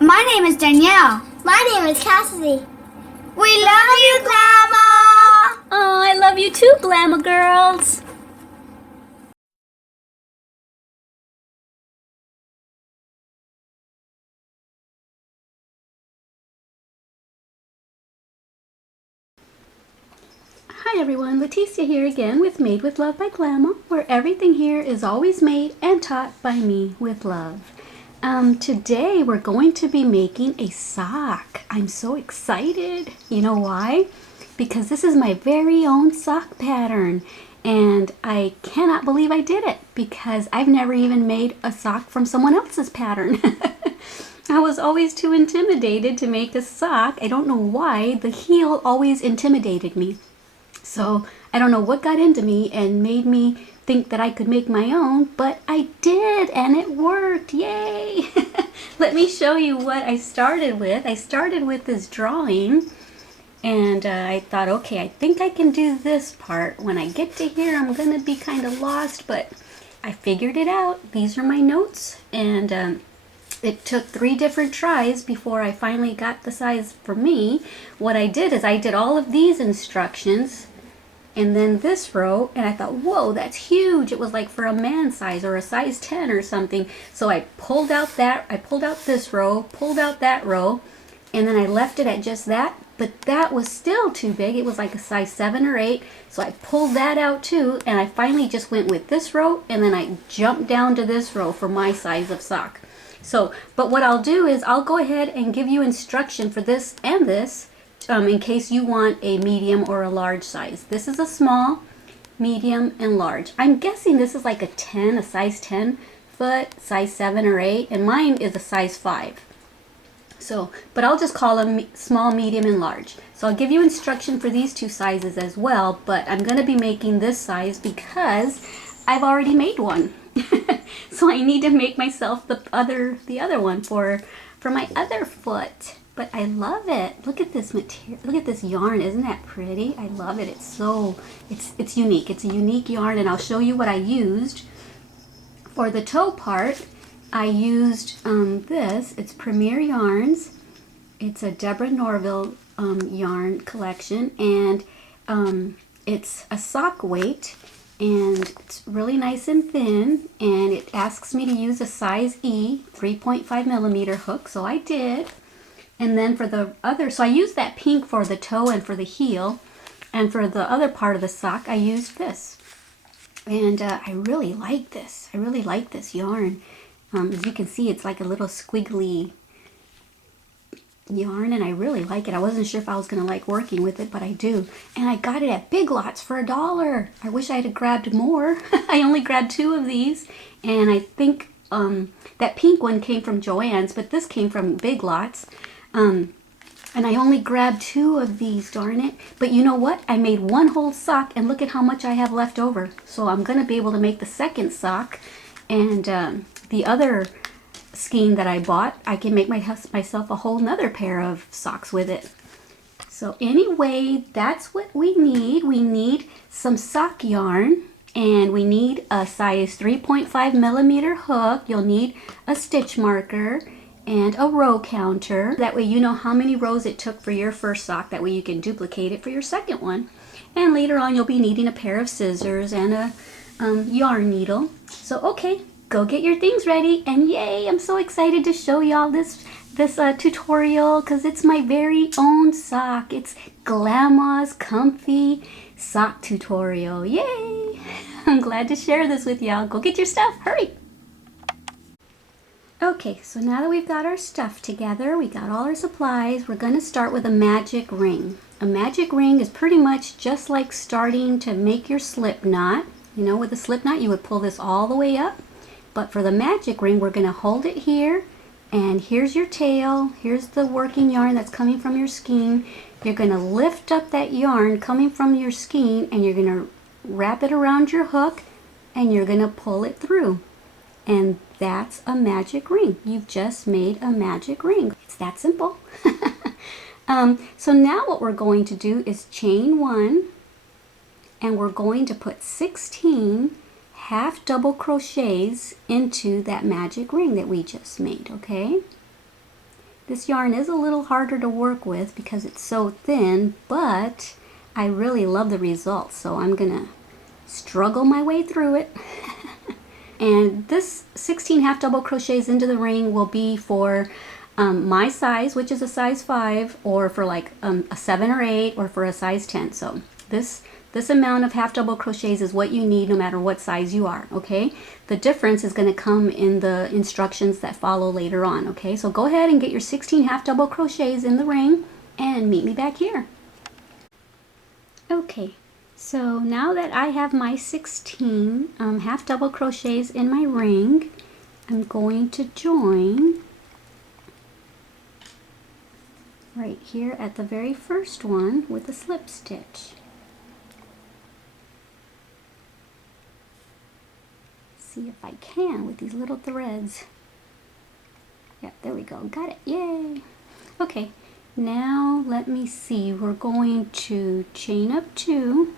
My name is Danielle. My name is Cassidy. We love you, Glama! Oh, I love you too, Glama girls. Hi everyone, Leticia here again with Made with Love by Glama, where everything here is always made and taught by me with love. Today we're going to be making a sock. I'm so excited. You know why? Because this is my very own sock pattern, and I cannot believe I did it because I've never even made a sock from someone else's pattern. I was always too intimidated to make a sock. I don't know why. The heel always intimidated me. So I don't know what got into me and made me think that I could make my own, but I did, and it worked. Yay! Let me show you what I started with. I started with this drawing, and I thought, okay, I think I can do this part. When I get to here, I'm gonna be kind of lost, but I figured it out. These are my notes, and it took 3 different tries before I finally got the size for me. What I did is I did all of these instructions and then this row, and I thought, whoa, that's huge. It was like for a man size or a size 10 or something. So I pulled out this row, pulled out that row, and then I left it at just that, but that was still too big. It was like a size 7 or 8. So I pulled that out too, and I finally just went with this row, and then I jumped down to this row for my size of sock. So, but what I'll do is I'll go ahead and give you instruction for this and this, in case you want a medium or a large size. This is a small, medium, and large. I'm guessing this is like a 10, a size 10 foot, size 7 or 8, and mine is a size 5. So, but I'll just call them small, medium, and large. So I'll give you instruction for these 2 sizes as well, but I'm going to be making this size because I've already made one. So I need to make myself the other one for my other foot. But I love it. Look at this material. Look at this yarn. Isn't that pretty? I love it. It's unique. It's a unique yarn, and I'll show you what I used. For the toe part, I used this. It's Premier Yarns. It's a Deborah Norville yarn collection, and it's a sock weight, and it's really nice and thin, and it asks me to use a size E 3.5 millimeter hook, so I did. And then for the other, so I used that pink for the toe and for the heel, and for the other part of the sock I used this, and I really like this. I really like this yarn. As you can see, it's like a little squiggly yarn, and I really like it. I wasn't sure if I was gonna like working with it, but I do. And I got it at Big Lots for $1. I wish I had grabbed more. I only grabbed 2 of these, and I think that pink one came from Joann's, but this came from Big Lots. And I only grabbed 2 of these, darn it. But you know what? I made one whole sock, and look at how much I have left over. So I'm gonna be able to make the second sock, and the other skein that I bought, I can make myself a whole nother pair of socks with it. So anyway, that's what we need. We need some sock yarn, and we need a size 3.5 millimeter hook. You'll need a stitch marker and a row counter. That way you know how many rows it took for your first sock. That way you can duplicate it for your second one. And later on you'll be needing a pair of scissors and a yarn needle. So okay, go get your things ready, and yay, I'm so excited to show y'all this tutorial, because it's my very own sock. It's Glama's comfy sock tutorial. Yay! I'm glad to share this with y'all. Go get your stuff, hurry! Okay, so now that we've got our stuff together, we got all our supplies, we're going to start with a magic ring. A magic ring is pretty much just like starting to make your slip knot. You know, with a slip knot you would pull this all the way up. But for the magic ring, we're going to hold it here, and here's your tail, here's the working yarn that's coming from your skein. You're going to lift up that yarn coming from your skein, and you're going to wrap it around your hook, and you're going to pull it through. And that's a magic ring. You've just made a magic ring. It's that simple. So now what we're going to do is chain 1, and we're going to put 16 half double crochets into that magic ring that we just made, okay? This yarn is a little harder to work with because it's so thin, but I really love the results, so I'm gonna struggle my way through it. And this 16 half double crochets into the ring will be for my size, which is a size 5, or for like a 7 or 8, or for a size 10. So this amount of half double crochets is what you need no matter what size you are, okay? The difference is going to come in the instructions that follow later on, okay? So go ahead and get your 16 half double crochets in the ring and meet me back here. Okay, so now that I have my 16 half double crochets in my ring, I'm going to join right here at the very first one with a slip stitch. See if I can with these little threads. Yeah, there we go. Got it. Yay! Okay, now let me see. We're going to chain up 2,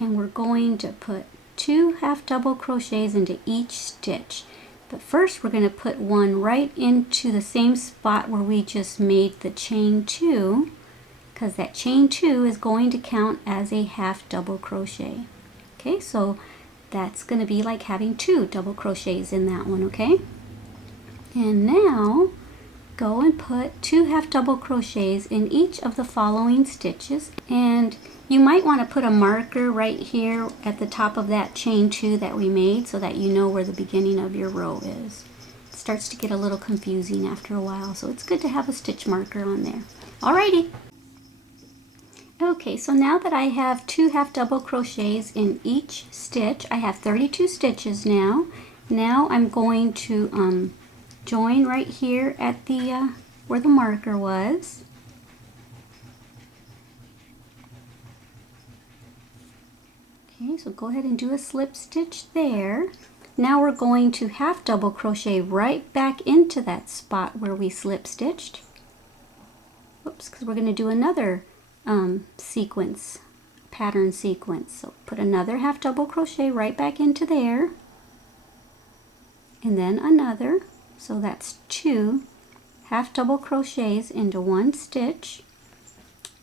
and we're going to put 2 half double crochets into each stitch. But first we're going to put one right into the same spot where we just made the chain 2, because that chain 2 is going to count as a half double crochet. Okay, so that's going to be like having 2 double crochets in that one, okay? And now go and put 2 half double crochets in each of the following stitches, and you might want to put a marker right here at the top of that chain 2 that we made so that you know where the beginning of your row is. It starts to get a little confusing after a while, so it's good to have a stitch marker on there. Alrighty. Okay, so now that I have 2 half double crochets in each stitch, I have 32 stitches now. Now I'm going to join right here at the where the marker was. Okay, so go ahead and do a slip stitch there. Now we're going to half double crochet right back into that spot where we slip stitched. Oops, because we're going to do another pattern sequence. So put another half double crochet right back into there, and then another. So that's 2 half double crochets into one stitch,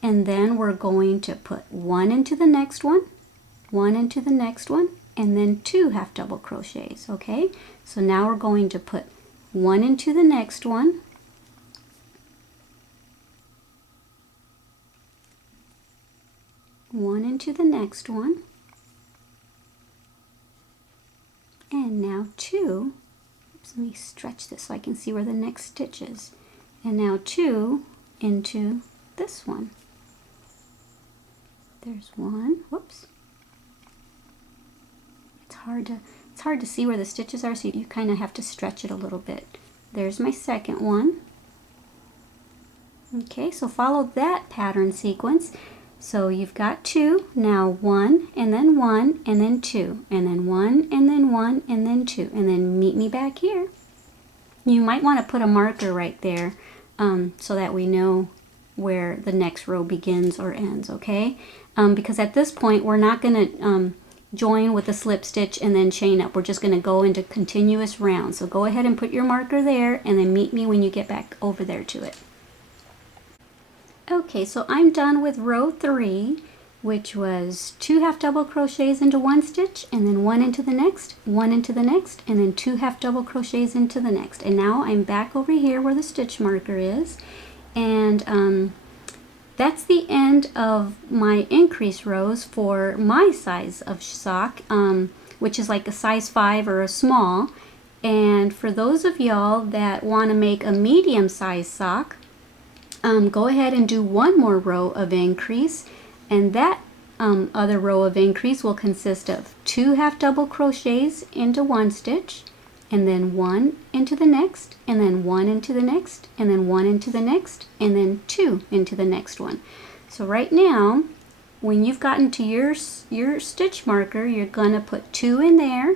and then we're going to put 1 into the next one, 1 into the next one, and then 2 half double crochets. Okay, so now we're going to put 1 into the next one, 1 into the next one, and now 2. Oops, let me stretch this so I can see where the next stitch is. And now 2 into this one. There's 1. Whoops. It's hard to see where the stitches are, so you kind of have to stretch it a little bit. There's my second one. Okay, so follow that pattern sequence. So you've got 2, now 1, and then 1, and then 2, and then 1, and then 1, and then 2, and then meet me back here. You might want to put a marker right there so that we know where the next row begins or ends, okay? Because at this point we're not going to join with a slip stitch and then chain up. We're just going to go into continuous rounds. So go ahead and put your marker there, and then meet me when you get back over there to it. Okay, so I'm done with row 3, which was 2 half double crochets into one stitch, and then 1 into the next, 1 into the next, and then 2 half double crochets into the next. And now I'm back over here where the stitch marker is, and that's the end of my increase rows for my size of sock, which is like a size 5 or a small. And for those of y'all that want to make a medium size sock, go ahead and do one more row of increase, and that other row of increase will consist of 2 half double crochets into one stitch, and then 1 into the next, and then 1 into the next, and then 1 into the next, and then 2 into the next one. So right now, when you've gotten to your stitch marker, you're gonna put 2 in there,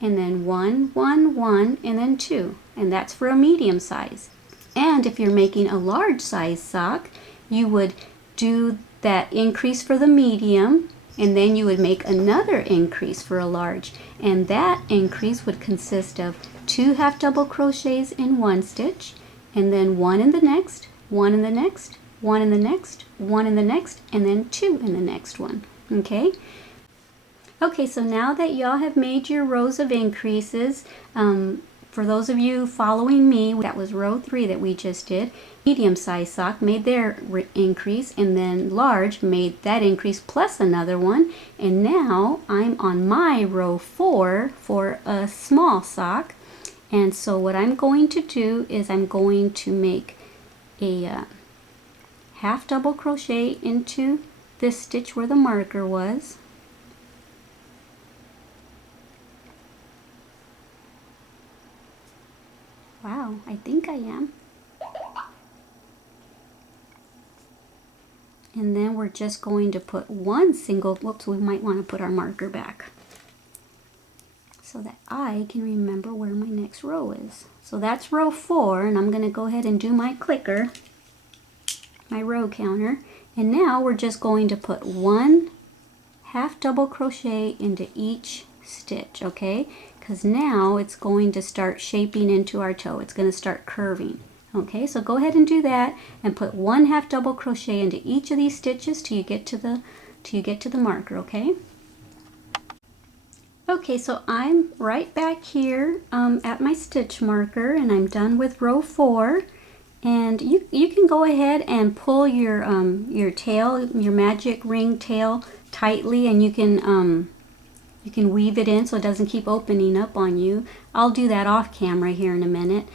and then 1, 1, 1, and then 2, and that's for a medium size. And if you're making a large size sock, you would do that increase for the medium, and then you would make another increase for a large, and that increase would consist of 2 half double crochets in one stitch, and then 1 in the next, 1 in the next, 1 in the next, 1 in the next, and then 2 in the next one. Okay? Okay, so now that y'all have made your rows of increases, for those of you following me, that was row 3 that we just did. Medium size sock made their increase, and then large made that increase plus another one. And now I'm on my row 4 for a small sock. And so what I'm going to do is I'm going to make a half double crochet into this stitch where the marker was. Wow, I think I am. And then we're just going to put one single, whoops, we might want to put our marker back so that I can remember where my next row is. So that's row 4, and I'm going to go ahead and do my clicker, my row counter. And now we're just going to put one half double crochet into each stitch, okay? Because now it's going to start shaping into our toe. It's going to start curving. Okay, so go ahead and do that and put one half double crochet into each of these stitches till you get to the marker, okay? Okay, so I'm right back here at my stitch marker, and I'm done with row 4. And you can go ahead and pull your tail, your magic ring tail tightly, and you can weave it in so it doesn't keep opening up on you. I'll do that off camera here in a minute.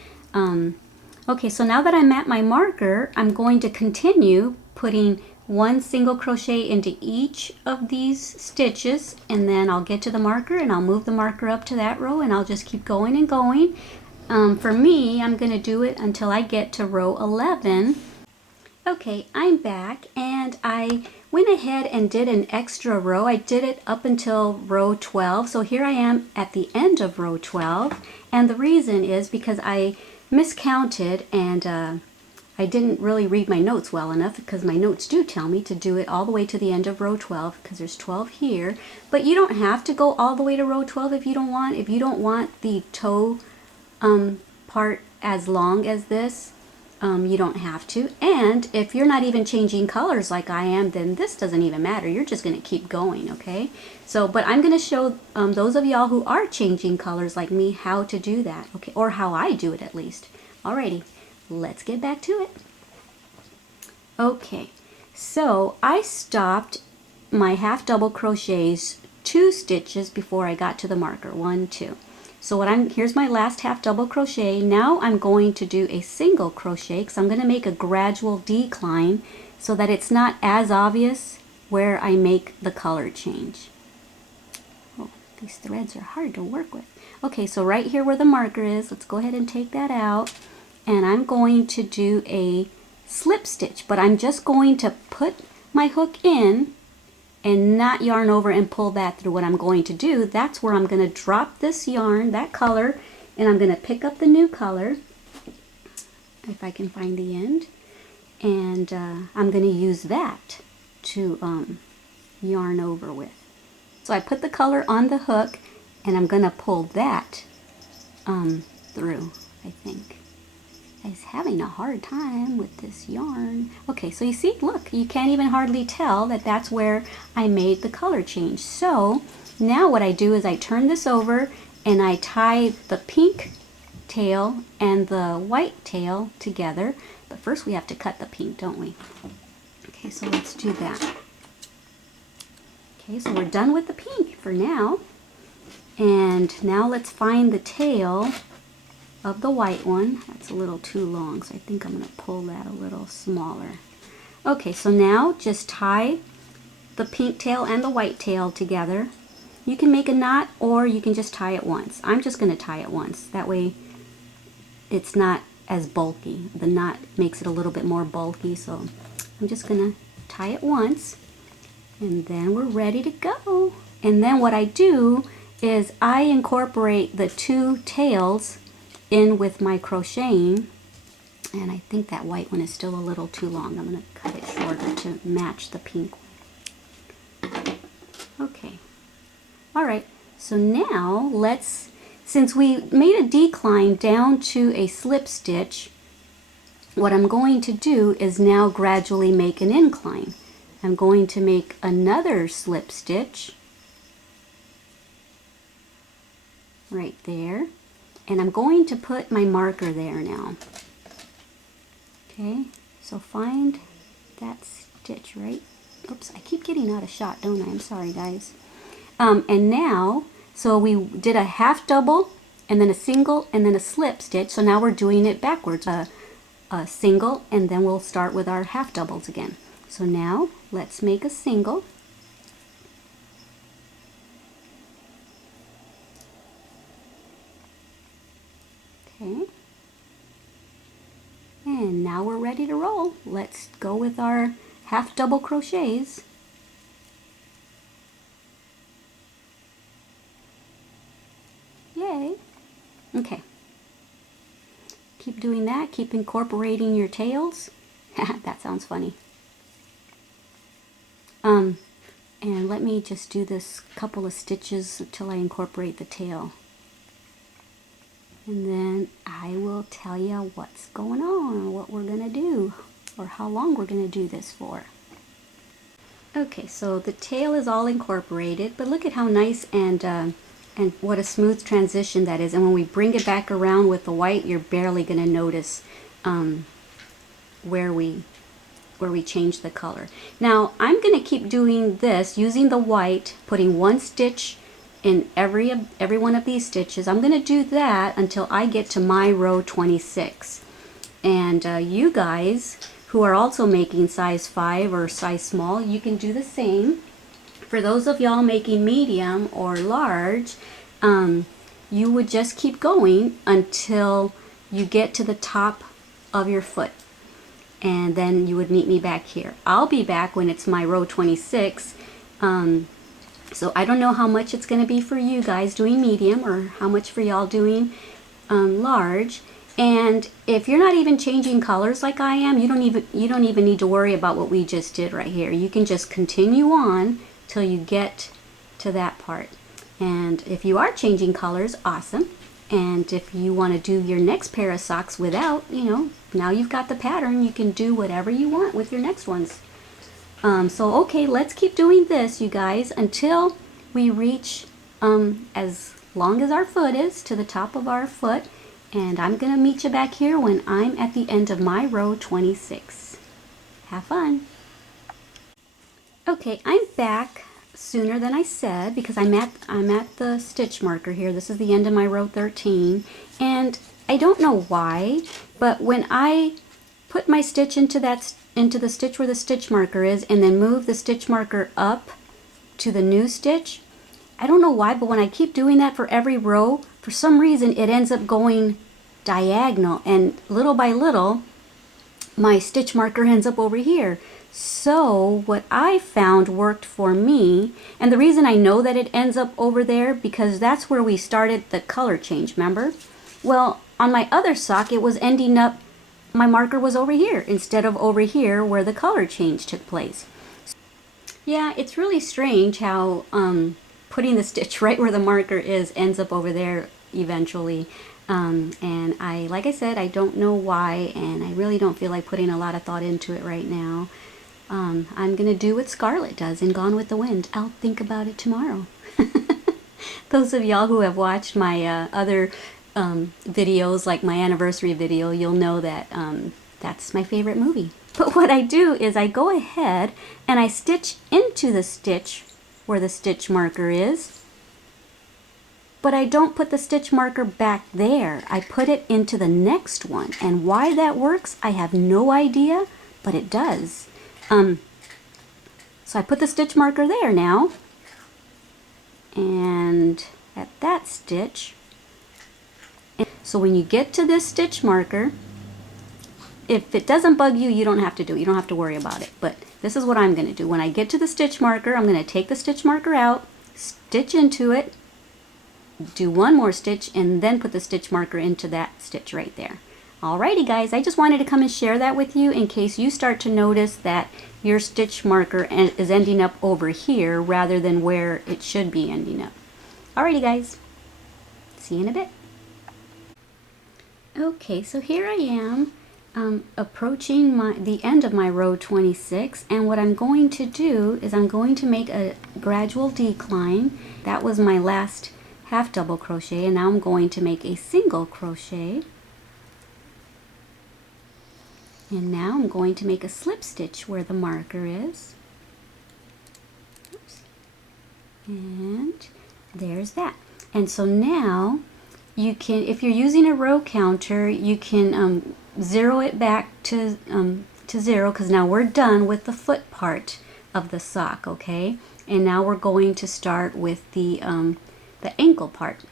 Okay, so now that I'm at my marker, I'm going to continue putting one single crochet into each of these stitches, and then I'll get to the marker and I'll move the marker up to that row, and I'll just keep going and going. For me, I'm going to do it until I get to row 11. Okay, I'm back, and I went ahead and did an extra row. I did it up until row 12, so here I am at the end of row 12, and the reason is because I miscounted, and I didn't really read my notes well enough, because my notes do tell me to do it all the way to the end of row 12, because there's 12 here. But you don't have to go all the way to row 12 if you don't want. If you don't want the toe part as long as this, you don't have to. And if you're not even changing colors like I am, then this doesn't even matter. You're just going to keep going, okay? So, but I'm going to show those of y'all who are changing colors like me how to do that, okay? Or how I do it, at least. Alrighty, let's get back to it. Okay, so I stopped my half double crochets 2 stitches before I got to the marker. 1, 2. So here's my last half double crochet. Now I'm going to do a single crochet, because I'm going to make a gradual decline so that it's not as obvious where I make the color change. Oh, these threads are hard to work with. Okay, so right here where the marker is, let's go ahead and take that out, and I'm going to do a slip stitch, but I'm just going to put my hook in and not yarn over and pull that through. What I'm going to do, that's where I'm going to drop this yarn, that color, and I'm going to pick up the new color, if I can find the end, and I'm going to use that to yarn over with. So I put the color on the hook, and I'm going to pull that through, I think. I was having a hard time with this yarn. Okay, so you see, look, you can't even hardly tell that that's where I made the color change. So now what I do is I turn this over and I tie the pink tail and the white tail together. But first we have to cut the pink, don't we? Okay, so let's do that. Okay, so we're done with the pink for now. And now let's find the tail of the white one. That's a little too long, so I think I'm going to pull that a little smaller. Okay, so now just tie the pink tail and the white tail together. You can make a knot, or you can just tie it once. I'm just going to tie it once. That way it's not as bulky. The knot makes it a little bit more bulky, so I'm just going to tie it once, and then we're ready to go. And then what I do is I incorporate the 2 tails in with my crocheting, and I think that white one is still a little too long. I'm going to cut it shorter to match the pink one. Okay, alright, so now since we made a decline down to a slip stitch, what I'm going to do is now gradually make an incline. I'm going to make another slip stitch right there, and I'm going to put my marker there now. Okay, so find that stitch right. Oops, I keep getting out of shot, don't I? I'm sorry, guys. And now, so we did a half double, and then a single, and then a slip stitch. So now we're doing it backwards. A single, and then we'll start with our half doubles again. So now, let's make a single. Okay. And now we're ready to roll. Let's go with our half double crochets. Yay. Okay. Keep doing that. Keep incorporating your tails. That sounds funny. And let me just do this couple of stitches until I incorporate the tail. And then I will tell you what's going on, or what we're going to do, or how long we're going to do this for. Okay, so the tail is all incorporated, but look at how nice and what a smooth transition that is. And when we bring it back around with the white, you're barely going to notice where we change the color. Now I'm going to keep doing this using the white, putting one stitch in every one of these stitches. I'm going to do that until I get to my row 26. And you guys who are also making size 5 or size small, you can do the same. For those of y'all making medium or large, you would just keep going until you get to the top of your foot. And then you would meet me back here. I'll be back when it's my row 26. So I don't know how much it's going to be for you guys doing medium, or how much for y'all doing large. And if you're not even changing colors like I am, you don't even need to worry about what we just did right here. You can just continue on till you get to that part. And if you are changing colors, awesome. And if you want to do your next pair of socks without, now you've got the pattern, you can do whatever you want with your next ones. So okay, let's keep doing this, you guys, until we reach as long as our foot is, to the top of our foot. And I'm going to meet you back here when I'm at the end of my row 26. Have fun. Okay, I'm back sooner than I said because I'm at the stitch marker here. This is the end of my row 13, and I don't know why, but when I put my stitch into the stitch where the stitch marker is, and then move the stitch marker up to the new stitch, I don't know why, but when I keep doing that for every row, for some reason it ends up going diagonal, and little by little my stitch marker ends up over here. So what I found worked for me, and the reason I know that it ends up over there, because that's where we started the color change, remember? Well, on my other sock it was ending up, my marker was over here instead of over here where the color change took place. Yeah, it's really strange how putting the stitch right where the marker is ends up over there eventually. And like I said, I don't know why, and I really don't feel like putting a lot of thought into it right now. I'm going to do what Scarlett does in Gone with the Wind. I'll think about it tomorrow. Those of y'all who have watched my other videos, like my anniversary video, you'll know that that's my favorite movie. But what I do is I go ahead and I stitch into the stitch where the stitch marker is, but I don't put the stitch marker back there. I put it into the next one, and why that works, I have no idea, but it does. So I put the stitch marker there now, and at that stitch. So when you get to this stitch marker, if it doesn't bug you, you don't have to do it. You don't have to worry about it. But this is what I'm going to do. When I get to the stitch marker, I'm going to take the stitch marker out, stitch into it, do one more stitch, and then put the stitch marker into that stitch right there. Alrighty guys, I just wanted to come and share that with you in case you start to notice that your stitch marker is ending up over here rather than where it should be ending up. Alrighty guys, see you in a bit. Okay, so here I am. approaching the end of my row 26, and what I'm going to do is I'm going to make a gradual decline. That was my last half double crochet, and now I'm going to make a single crochet, and now I'm going to make a slip stitch where the marker is. Oops. And there's that. And so now you can, if you're using a row counter, you can zero it back to 0, because now we're done with the foot part of the sock, okay? And now we're going to start with the ankle part.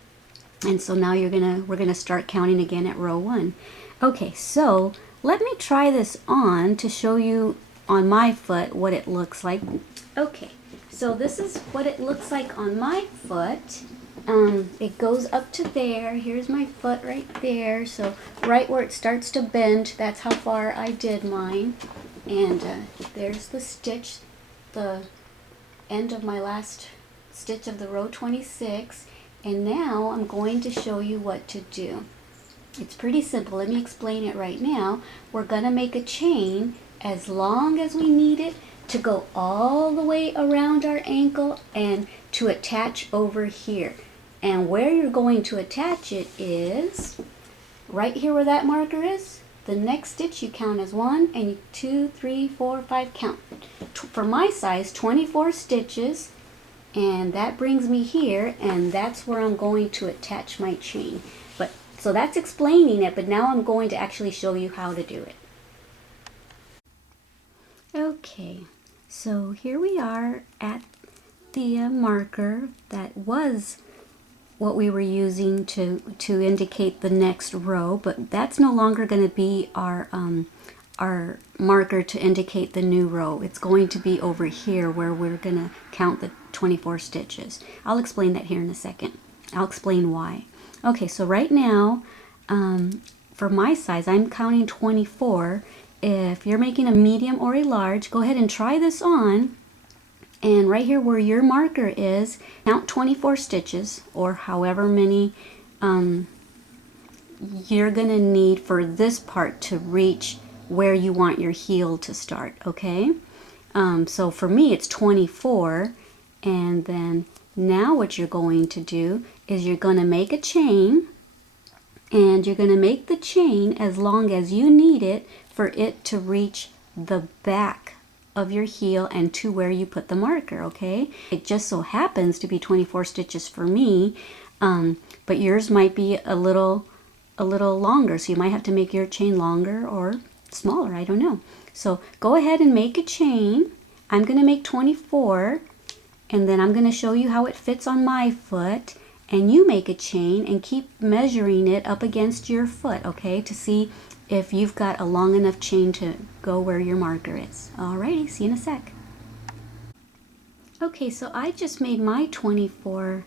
And so now we're gonna start counting again at row 1. Okay, so let me try this on to show you on my foot what it looks like. Okay, so this is what it looks like on my foot. It goes up to there. Here's my foot right there. So right where it starts to bend, that's how far I did mine. And there's the stitch, the end of my last stitch of the row 26. And now I'm going to show you what to do. It's pretty simple. Let me explain it right now. We're going to make a chain as long as we need it to go all the way around our ankle and to attach over here. And where you're going to attach it is right here where that marker is. The next stitch you count as 1 and 2, 3, 4, 5, count. For my size, 24 stitches, and that brings me here, and that's where I'm going to attach my chain. But so that's explaining it, but now I'm going to actually show you how to do it. Okay, so here we are at the marker that was what we were using to indicate the next row, but that's no longer going to be our marker to indicate the new row. It's going to be over here where we're going to count the 24 stitches. I'll explain that here in a second. I'll explain why. Okay, so right now for my size I'm counting 24. If you're making a medium or a large, go ahead and try this on. And right here where your marker is, count 24 stitches, or however many you're going to need for this part to reach where you want your heel to start, okay? So for me it's 24, and then now what you're going to do is you're going to make a chain, and you're going to make the chain as long as you need it for it to reach the back of your heel and to where you put the marker, okay? It just so happens to be 24 stitches for me, but yours might be a little longer, so you might have to make your chain longer or smaller, I don't know. So go ahead and make a chain. I'm going to make 24, and then I'm going to show you how it fits on my foot, and you make a chain and keep measuring it up against your foot, okay, to see if you've got a long enough chain to go where your marker is. Alrighty, see you in a sec. Okay, so I just made my 24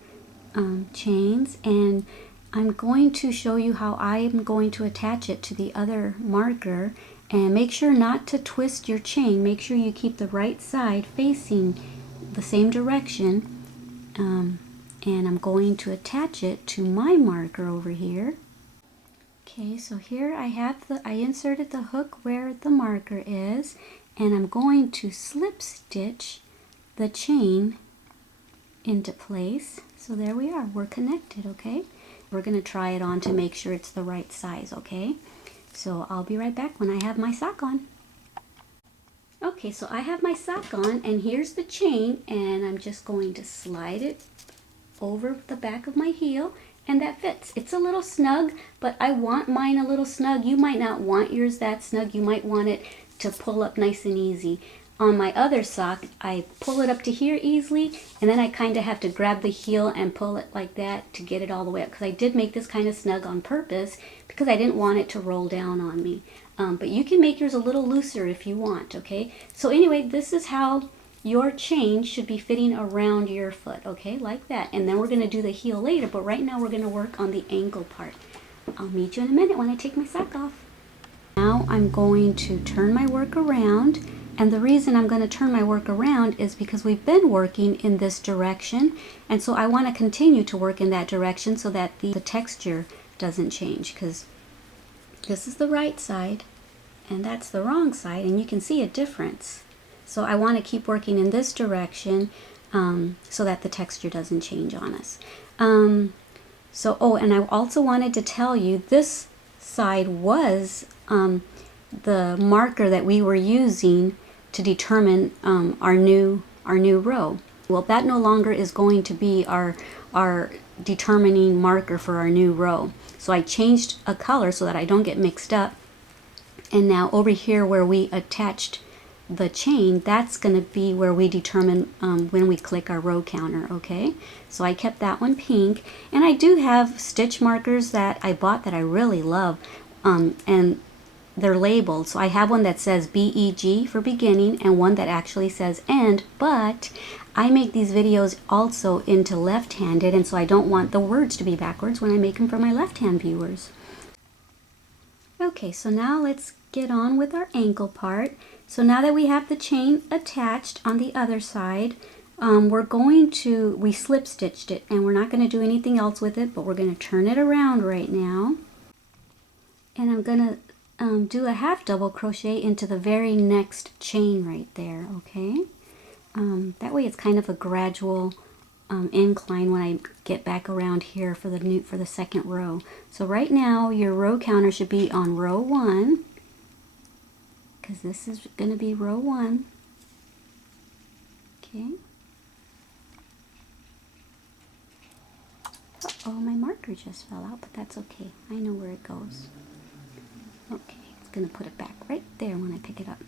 chains, and I'm going to show you how I'm going to attach it to the other marker. And make sure not to twist your chain. Make sure you keep the right side facing the same direction. And I'm going to attach it to my marker over here. Okay, so here I inserted the hook where the marker is, and I'm going to slip stitch the chain into place. So there we are, we're connected, okay? We're going to try it on to make sure it's the right size, okay? So I'll be right back when I have my sock on. Okay, so I have my sock on, and here's the chain, and I'm just going to slide it over the back of my heel, and that fits. It's a little snug, but I want mine a little snug. You might not want yours that snug. You might want it to pull up nice and easy. On my other sock, I pull it up to here easily, and then I kind of have to grab the heel and pull it like that to get it all the way up, because I did make this kind of snug on purpose because I didn't want it to roll down on me. But you can make yours a little looser if you want, okay? So anyway, this is how your chain should be fitting around your foot, okay, like that. And then we're going to do the heel later, but right now we're going to work on the ankle part. I'll meet you in a minute when I take my sock off. Now I'm going to turn my work around, and the reason I'm going to turn my work around is because we've been working in this direction, and so I want to continue to work in that direction so that the texture doesn't change, because this is the right side and that's the wrong side, and you can see a difference. So I want to keep working in this direction so that the texture doesn't change on us. Oh, and I also wanted to tell you this side was the marker that we were using to determine our new row. Well, that no longer is going to be our determining marker for our new row. So I changed a color so that I don't get mixed up. And now over here where we attached the chain, that's going to be where we determine when we click our row counter, okay? So I kept that one pink, and I do have stitch markers that I bought that I really love, and they're labeled. So I have one that says BEG for beginning and one that actually says end, but I make these videos also into left-handed, and so I don't want the words to be backwards when I make them for my left-hand viewers. Okay, so now let's get on with our ankle part. So now that we have the chain attached on the other side, we slip stitched it, and we're not going to do anything else with it, but we're going to turn it around right now. And I'm going to do a half double crochet into the very next chain right there, okay? That way it's kind of a gradual incline when I get back around here for the second row. So right now your row counter should be on row 1, because this is going to be row 1. Okay. Uh-oh, my marker just fell out, but that's okay. I know where it goes. Okay, it's going to put it back right there when I pick it up.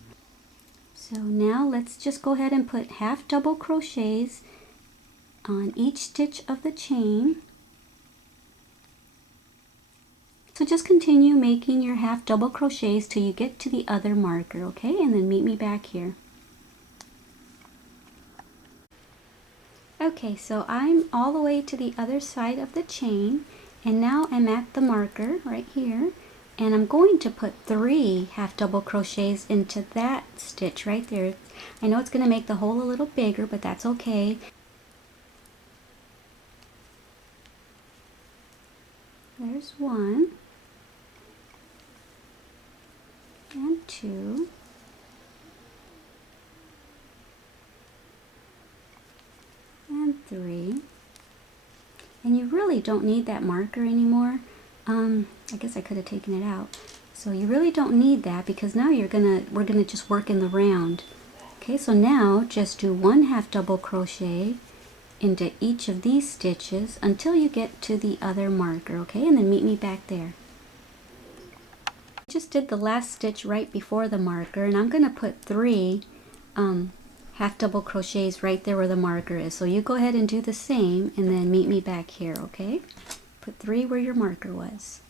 So now let's just go ahead and put half double crochets on each stitch of the chain. So just continue making your half double crochets till you get to the other marker, okay? And then meet me back here. Okay, so I'm all the way to the other side of the chain, and now I'm at the marker right here, and I'm going to put 3 half double crochets into that stitch right there. I know it's going to make the hole a little bigger, but that's okay. There's 1 and 2 and 3, and you really don't need that marker anymore. I guess I could have taken it out. So you really don't need that, because now we're gonna just work in the round. Okay, so now just do 1 half double crochet into each of these stitches until you get to the other marker, okay? And then meet me back there. I just did the last stitch right before the marker, and I'm gonna put 3 half double crochets right there where the marker is. So you go ahead and do the same, and then meet me back here, okay? Put 3 where your marker was.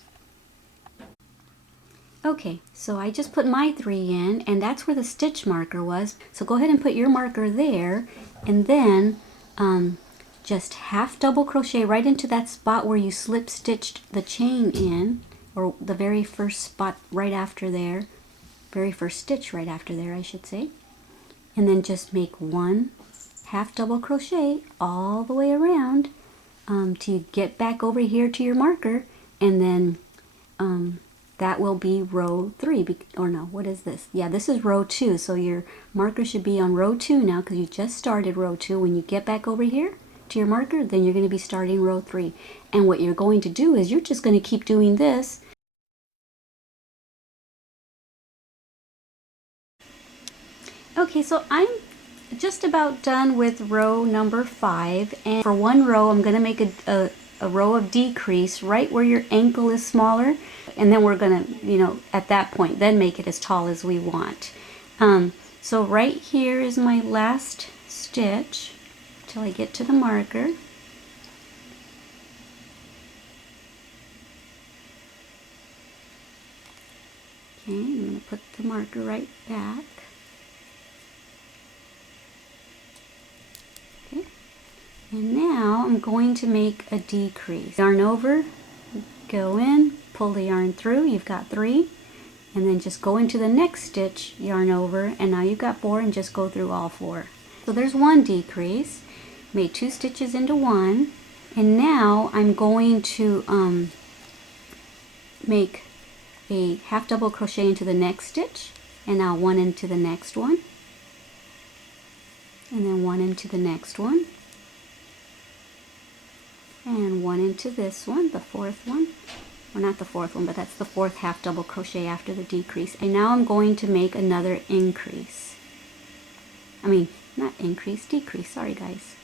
Okay, so I just put my 3 in, and that's where the stitch marker was. So go ahead and put your marker there, and then just half double crochet right into that spot where you slip stitched the chain in, or the very first spot right after there, very first stitch right after there, I should say. And then just make 1 half double crochet all the way around till you get back over here to your marker, and then that will be row 3, or no, what is this? Yeah, this is row 2, so your marker should be on row 2 now, because you just started row 2. When you get back over here to your marker, then you're going to be starting row 3. And what you're going to do is you're just going to keep doing this. Okay, so I'm just about done with row number 5, and for 1 row I'm going to make a row of decrease right where your ankle is smaller, and then we're going to, at that point, then make it as tall as we want. So right here is my last stitch till I get to the marker. Okay, I'm going to put the marker right back. Okay, and now I'm going to make a decrease. Yarn over, go in, pull the yarn through, you've got 3, and then just go into the next stitch, yarn over, and now you've got 4, and just go through all 4. So there's 1 decrease, made 2 stitches into 1, and now I'm going to make a half double crochet into the next stitch, and now one into the next one, and then one into the next one, and one into this one, the fourth one, or not the fourth one, but that's the fourth half double crochet after the decrease. And now I'm going to make another increase. I mean, not increase, decrease, sorry guys.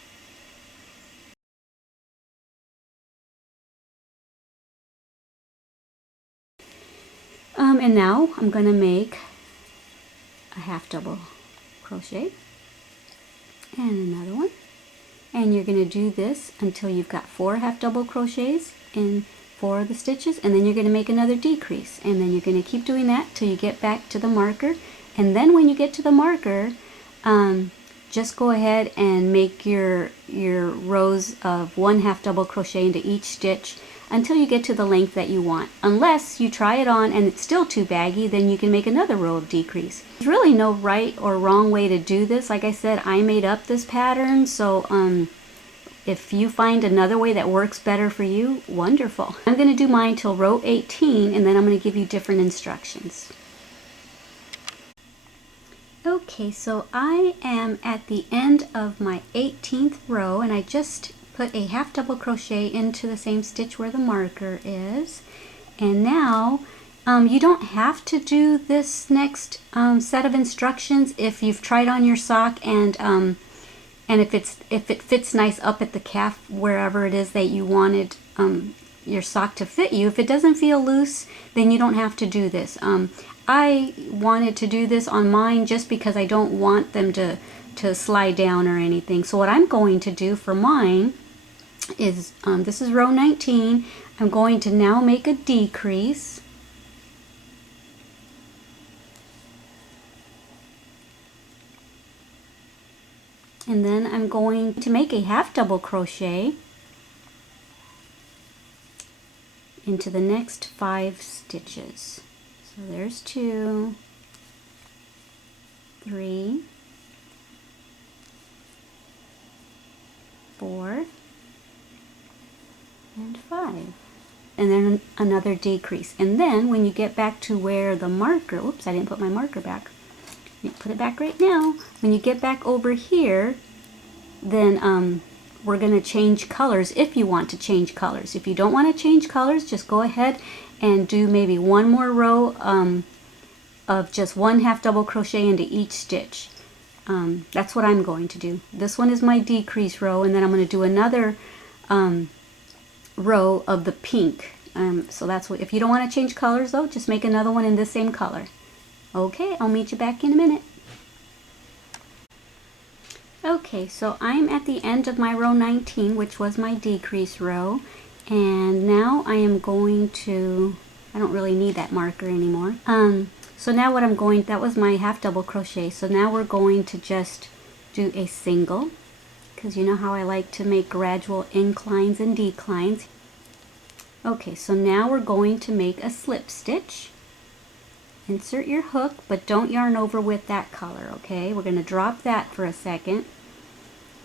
And now I'm going to make a half double crochet and another one. And you're going to do this until you've got 4 half double crochets in 4 of the stitches, and then you're going to make another decrease, and then you're going to keep doing that till you get back to the marker. And then when you get to the marker, just go ahead and make your rows of 1 half double crochet into each stitch until you get to the length that you want. Unless you try it on and it's still too baggy, then you can make another row of decrease. There's really no right or wrong way to do this. Like I said, I made up this pattern, so if you find another way that works better for you, wonderful. I'm going to do mine till row 18, and then I'm going to give you different instructions. Okay, so I am at the end of my 18th row, and I just put a half double crochet into the same stitch where the marker is. And now you don't have to do this next set of instructions if you've tried on your sock and if it fits nice up at the calf, wherever it is that you wanted your sock to fit you. If it doesn't feel loose, then you don't have to do this. I wanted to do this on mine just because I don't want them to slide down or anything. So what I'm going to do for mine is, this is row 19, I'm going to now make a decrease. And then I'm going to make a half double crochet into the next 5 stitches. So there's 2, 3, 4, and 5. And then another decrease. And then when you get back to where the marker, oops, I didn't put my marker back. Put it back right now. When you get back over here, then we're going to change colors if you want to change colors. If you don't want to change colors, just go ahead and do maybe one more row of just 1 half double crochet into each stitch. That's what I'm going to do. This one is my decrease row, and then I'm going to do another row of the pink. So that's what, if you don't want to change colors though, just make another one in the same color. Okay, I'll meet you back in a minute. Okay, so I'm at the end of my row 19, which was my decrease row, and now I am going to, I don't really need that marker anymore. So now what I'm going, that was my half double crochet, so now we're going to just do a single, because you know how I like to make gradual inclines and declines. Okay, so now we're going to make a slip stitch. Insert your hook, but don't yarn over with that color, okay? We're going to drop that for a second,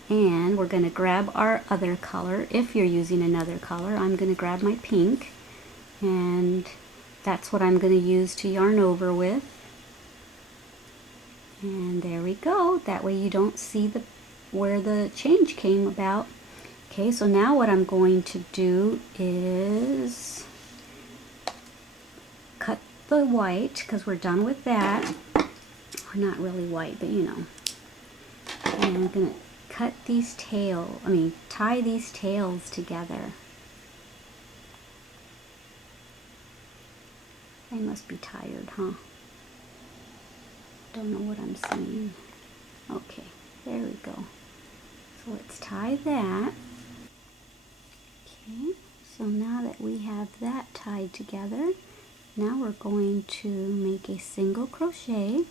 and we're going to grab our other color. If you're using another color, I'm going to grab my pink, and that's what I'm going to use to yarn over with. And there we go. That way you don't see where the change came about. Okay, so now what I'm going to do is cut the white, because we're done with that. Or not really white, but you know. And I'm going to cut these tie these tails together. I must be tired, huh? Don't know what I'm saying. Okay, there we go. So let's tie that. Okay, so now that we have that tied together, now we're going to make a single crochet,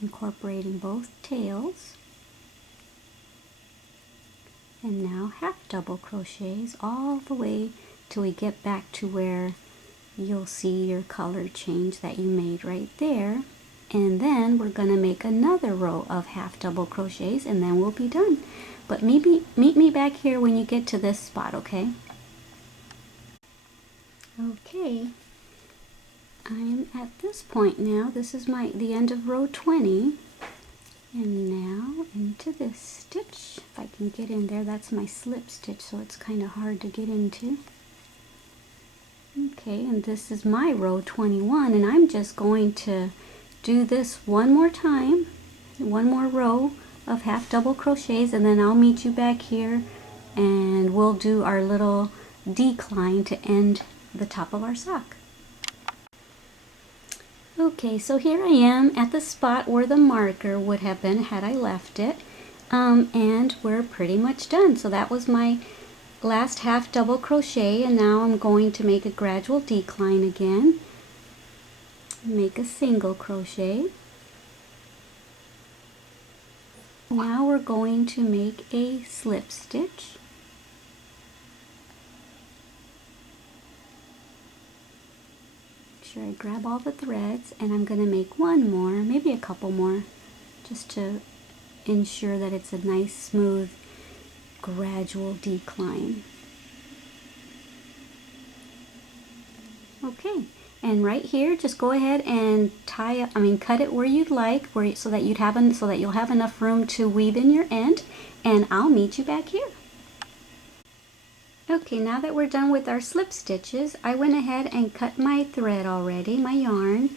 incorporating both tails. And now half double crochets all the way till we get back to where you'll see your color change that you made right there. And then we're going to make another row of half double crochets, and then we'll be done. But meet me back here when you get to this spot, okay? Okay. I'm at this point now. This is the end of row 20. And now into this stitch. If I can get in there, that's my slip stitch, so it's kind of hard to get into. Okay, and this is my row 21, and I'm just going to do this one more time, one more row of half double crochets, and then I'll meet you back here and we'll do our little decline to end the top of our sock. Okay, so here I am at the spot where the marker would have been had I left it, and we're pretty much done. So that was my last half double crochet, and now I'm going to make a gradual decline again. Make a single crochet. Now we're going to make a slip stitch. Make sure I grab all the threads, and I'm going to make one more, maybe a couple more, just to ensure that it's a nice smooth gradual decline. Okay, and right here just go ahead and cut it where you'd like, so that you'll have enough room to weave in your end, and I'll meet you back here. Okay, now that we're done with our slip stitches, I went ahead and cut my thread already, my yarn,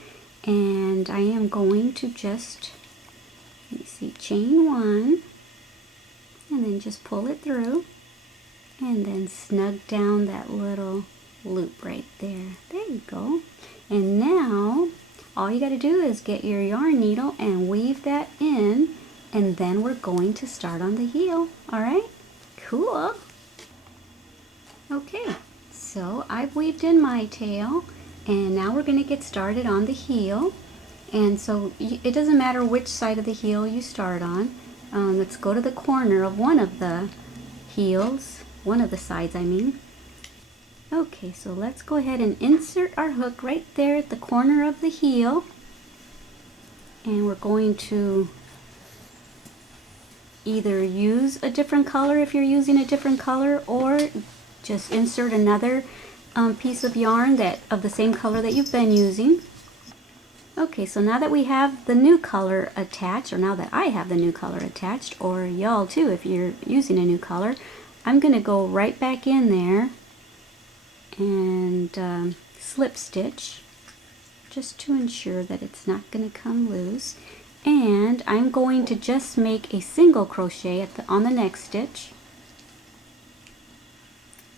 and I am going to just, let me see, chain one, and then just pull it through, and then snug down that little loop right there. There you go. And now all you got to do is get your yarn needle and weave that in, and then we're going to start on the heel. All right, cool. Okay, so I've weaved in my tail, and now we're going to get started on the heel. And so it doesn't matter which side of the heel you start on. Let's go to the corner of one of the heels, one of the sides I mean. Okay, so let's go ahead and insert our hook right there at the corner of the heel, and we're going to either use a different color if you're using a different color, or just insert another piece of yarn of the same color that you've been using. Okay, so now that we have the new color attached, or now that I have the new color attached, or y'all too if you're using a new color, I'm going to go right back in there and slip stitch just to ensure that it's not going to come loose. And I'm going to just make a single crochet on the next stitch.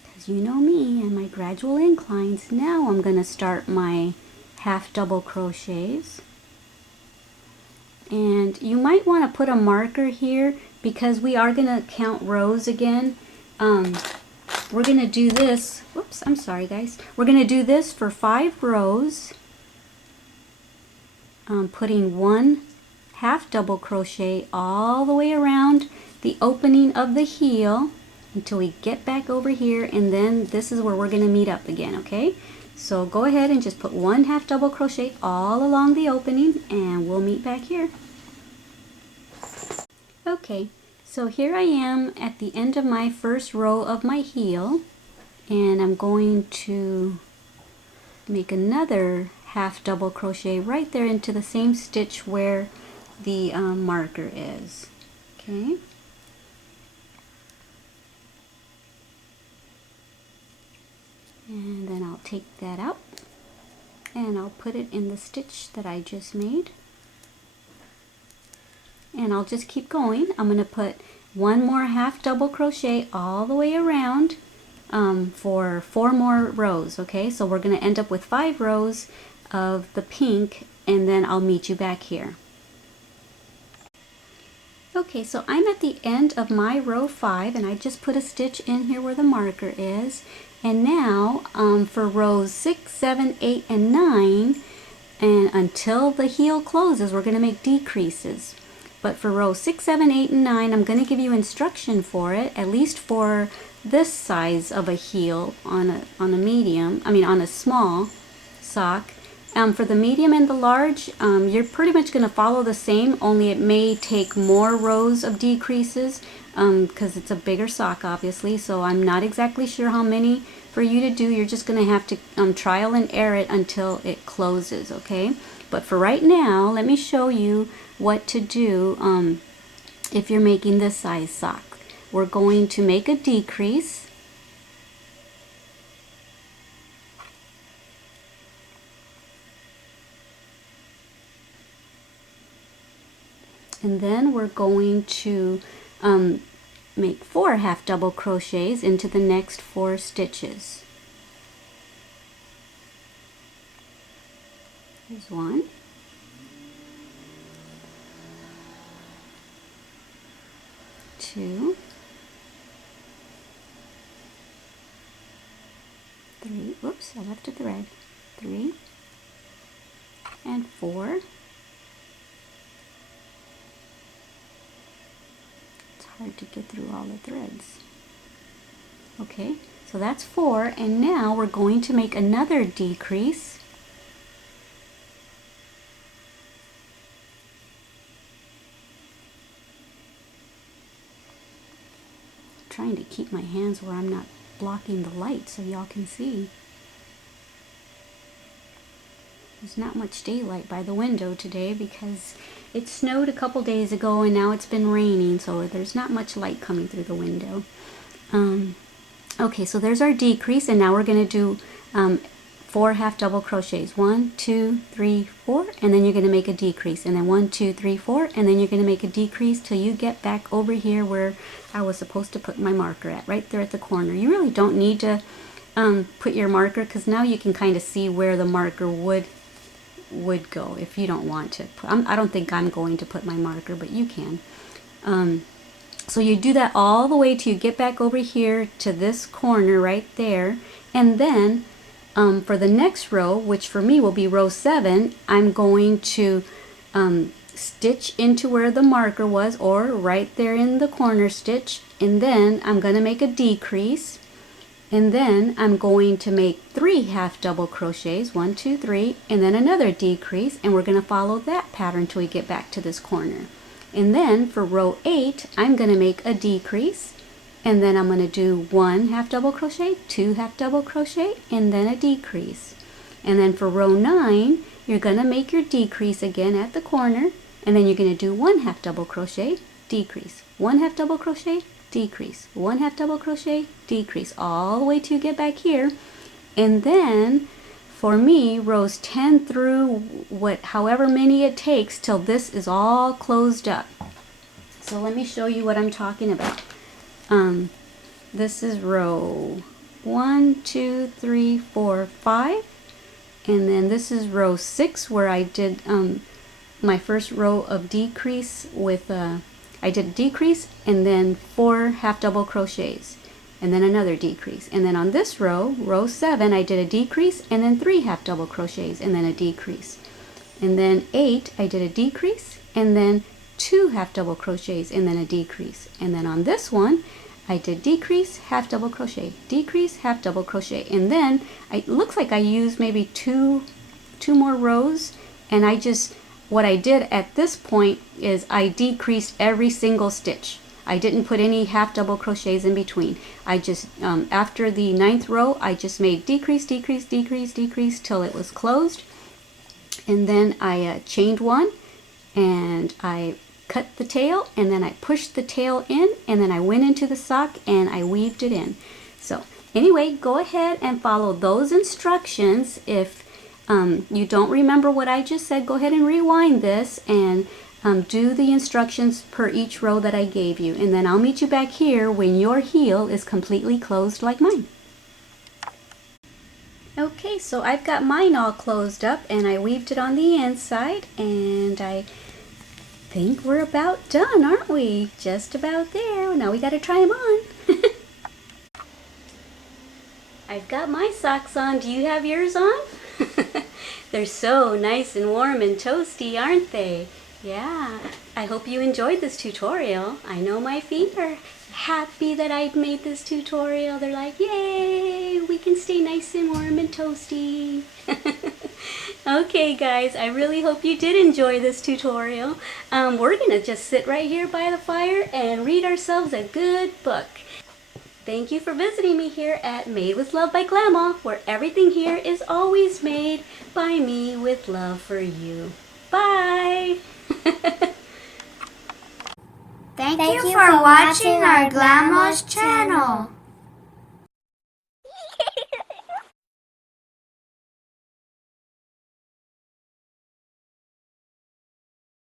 Because you know me and my gradual inclines, now I'm going to start my half double crochets. And you might want to put a marker here because we are going to count rows again. We're going to do this, whoops, I'm sorry guys. We're going to do this for 5 rows, putting one half double crochet all the way around the opening of the heel until we get back over here, and then this is where we're going to meet up again, okay? So go ahead and just put one half double crochet all along the opening, and we'll meet back here. Okay, so here I am at the end of my first row of my heel, and I'm going to make another half double crochet right there into the same stitch where the marker is. Okay. And then I'll take that out and I'll put it in the stitch that I just made. And I'll just keep going. I'm going to put one more half double crochet all the way around for 4 more rows. Okay, so we're going to end up with 5 rows of the pink, and then I'll meet you back here. Okay, so I'm at the end of my row 5, and I just put a stitch in here where the marker is. And now for rows 6, 7, 8, and 9, and until the heel closes, we're going to make decreases. But for rows 6, 7, 8, and 9, I'm going to give you instruction for it, at least for this size of a heel on a small sock. For the medium and the large, you're pretty much going to follow the same, only it may take more rows of decreases because it's a bigger sock, obviously. So I'm not exactly sure how many for you to do. You're just going to have to trial and error it until it closes, okay? But for right now, let me show you what to do if you're making this size sock. We're going to make a decrease. And then we're going to make 4 half double crochets into the next 4 stitches. Here's 1. 2. 3. Whoops, I left a thread. 3 and 4. Hard to get through all the threads. Okay, so that's 4, and now we're going to make another decrease. I'm trying to keep my hands where I'm not blocking the light so y'all can see. There's not much daylight by the window today because it snowed a couple days ago and now it's been raining, so there's not much light coming through the window. Okay, so there's our decrease, and now we're going to do 4 half double crochets. 1, 2, 3, 4, and then you're going to make a decrease, and then 1, 2, 3, 4, and then you're going to make a decrease till you get back over here where I was supposed to put my marker at, right there at the corner. You really don't need to put your marker, because now you can kind of see where the marker would go if you don't want to. I don't think I'm going to put my marker, but you can. So you do that all the way till you get back over here to this corner right there, and then for the next row, which for me will be row 7, I'm going to stitch into where the marker was, or right there in the corner stitch, and then I'm going to make a decrease. And then I'm going to make 3 half double crochets, 1, 2, 3, and then another decrease, and we're going to follow that pattern till we get back to this corner. And then for row 8, I'm going to make a decrease, and then I'm going to do 1 half double crochet, 2 half double crochet, and then a decrease. And then for row 9, you're going to make your decrease again at the corner, and then you're going to do 1 half double crochet, decrease, 1 half double crochet, decrease, 1 half double crochet, decrease, all the way to get back here. And then for me, rows 10 through however many it takes till this is all closed up. So let me show you what I'm talking about. This is row 1, 2, 3, 4, 5, and then this is row 6 where I did my first row of decrease with I did a decrease and then 4 half double crochets and then another decrease, and then on this row, row 7, I did a decrease and then 3 half double crochets and then a decrease, and then 8 I did a decrease and then 2 half double crochets and then a decrease, and then on this one I did decrease, half double crochet, decrease, half double crochet, and then it looks like I used maybe two more rows, and what I did at this point is I decreased every single stitch. I didn't put any half double crochets in between. I just, after the 9th row, I just made decrease, decrease, decrease, decrease till it was closed. And then I chained 1, and I cut the tail, and then I pushed the tail in, and then I went into the sock and I weaved it in. So anyway, go ahead and follow those instructions. If you don't remember what I just said, go ahead and rewind this and do the instructions per each row that I gave you, and then I'll meet you back here when your heel is completely closed like mine. Okay, so I've got mine all closed up and I weaved it on the inside, and I think we're about done, aren't we? Just about there. Now we got to try them on. I've got my socks on. Do you have yours on? They're so nice and warm and toasty, aren't they? Yeah, I hope you enjoyed this tutorial. I know my feet are happy that I've made this tutorial. They're like, yay, we can stay nice and warm and toasty. Okay guys, I really hope you did enjoy this tutorial. We're gonna just sit right here by the fire and read ourselves a good book. Thank you for visiting me here at Made with Love by Glama, where everything here is always made by me with love for you. Bye! Thank you for watching our Glama's channel.